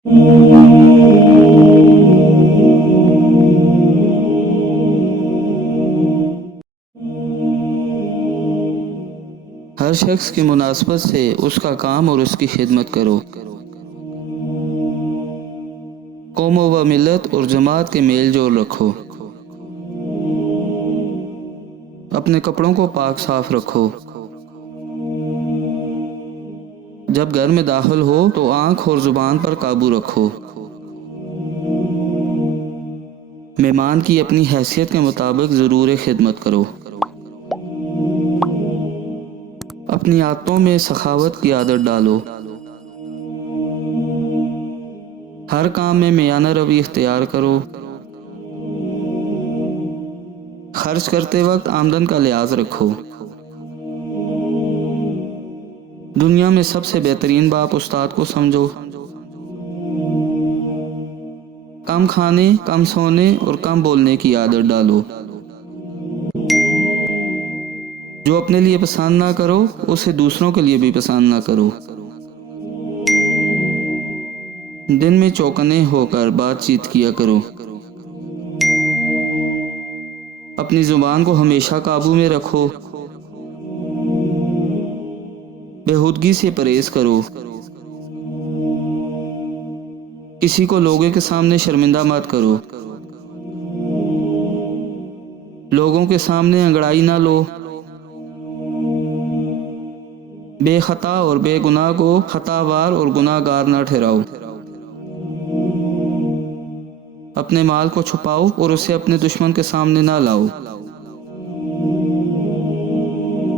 हर शख्स की मुनासबत से उसका काम और उसकी खिदमत करो। कौम व मिलत और जमात के मेल जोल रखो। अपने कपड़ों को पाक साफ रखो। जब घर में दाखिल हो तो आँख और ज़ुबान पर काबू रखो। मेहमान की अपनी हैसियत के मुताबिक ज़रूर खिदमत करो। अपनी आदतों में सखावत की आदत डालो। हर काम में मियाना रवि इख्तियार करो। खर्च करते वक्त आमदन का लिहाज रखो। दुनिया में सबसे बेहतरीन बाप उस्ताद को समझो। कम खाने, कम सोने और कम बोलने की आदत डालो। जो अपने लिए पसंद ना करो उसे दूसरों के लिए भी पसंद ना करो। दिन में चौकन्ने होकर बातचीत किया करो। अपनी जुबान को हमेशा काबू में रखो। बेहुदगी से परहेज करो। किसी को लोगों के सामने शर्मिंदा मत करो। लोगों के सामने अंगड़ाई ना लो। बेखता और बेगुनाह को खतावार और गुनाहगार न ठहराओ। अपने माल को छुपाओ और उसे अपने दुश्मन के सामने ना लाओ।